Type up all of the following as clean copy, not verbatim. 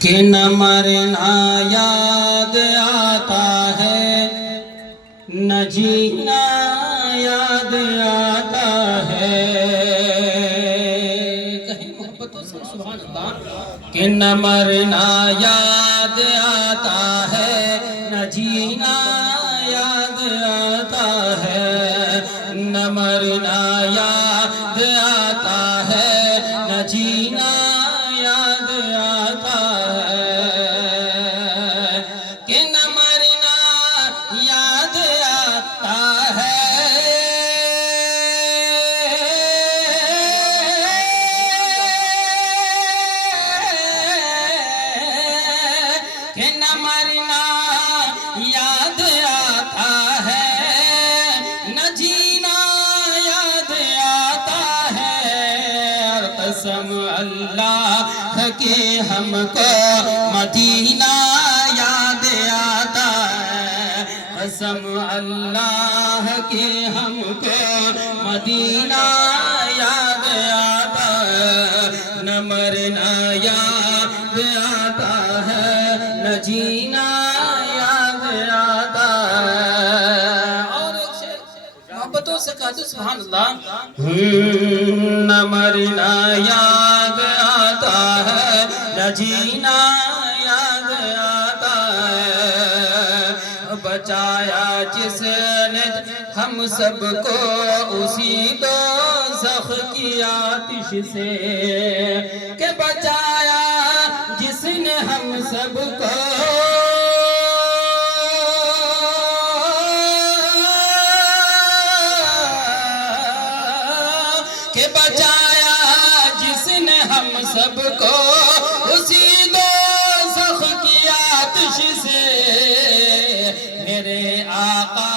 کہ نہ مرنا یاد آتا ہے، نہ جینا یاد آتا ہے۔ کہیں محبتوں سے سبحان اللہ۔ کہ نہ مرنا یاد آتا ہے، نہ جینا یاد آتا ہے، نہ مرنا یاد آتا ہے، نہ جینا یاد آتا ہے، کہ نہ مرنا یاد آتا ہے، کہ نہ مرنا یاد آتا ہے، نہ جینا یاد آتا ہے، اور قسم اللہ کہ ہم کو مدینہ یاد آتا ہے، قسم اللہ کہ ہم کو مدینہ یاد آتا ہے، نہ مرنا یاد آتا ہے، نہ جینا یاد آتا ہے۔ اور ایک شعر محبتوں سے کہا تو سبحان اللہ۔ نہ مرنا یاد آتا ہے، نہ جینا یاد آتا ہے، بچایا جس نے ہم سب کو اسی دوزخ کی آتش سے، کہ بچایا جس نے ہم سب کو کہ بچایا جس نے ہم سب کو اسی دوزخ کی آتش سے، میرے آقا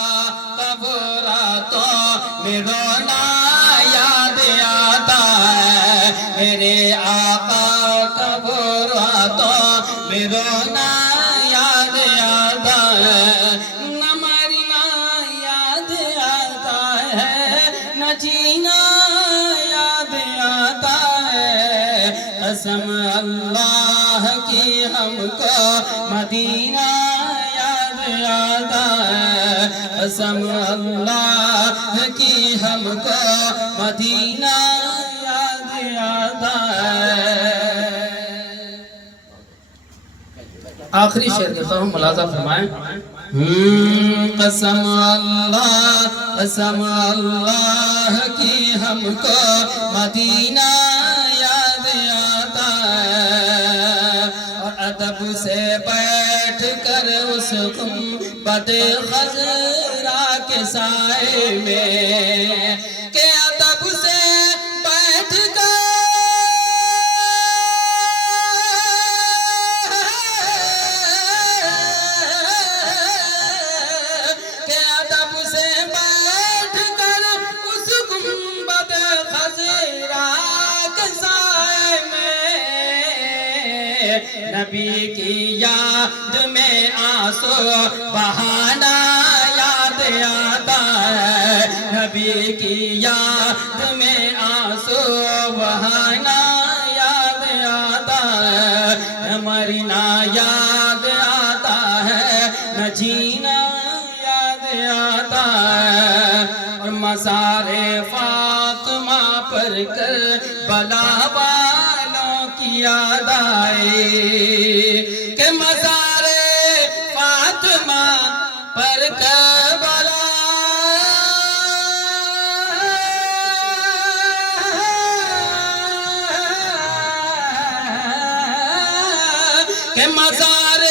کا وہ راتوں میں رونا یاد آتا ہے، میرے آقا کا وہ راتوں میں رونا یاد آتا ہے، نہ مرنا یاد آتا ہے، نہ جینا یاد آتا ہے، قسم اللہ کی ہم کو مدینہ یاد آتا ہے، قسم اللہ کی ہم کو مدینہ یاد آتا ہے۔ آخری شعر کہتا ہوں، ملاحظہ فرمائیں۔ قسم اللہ کی ہم کو مدینہ یاد آتا ہے، اور ادب سے بیٹھ کر اس گنبد خضرا کے سائے میں، کہ ادب سے بیٹھ کر نبی کی یاد میں آنسو بہانا یاد آتا ہے، نبی کی یاد میں آنسو بہانا یاد آتا ہے، نہ مرنا یاد آتا ہے، نہ جینا یاد آتا ہے، اور مزار فاطمہ پر کربلا والوں کی یاد آئے، کہ مزار فاطمہ پر کربلا کہ مزار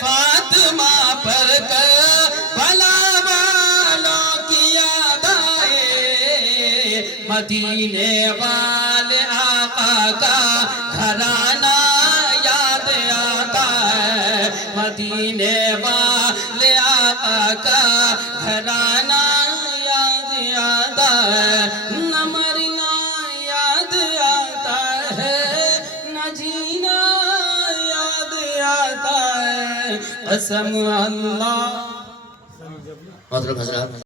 فاطمہ پر کربلا والوں کی یاد آئے، مدینے والے آقا کا گھرانہ یاد آتا ہے، مدینے والے آقا کا گھرانہ یاد آتا ہے، نہ مرنا یاد آتا ہے، نہ جینا یاد آتا ہے، قسم اللہ۔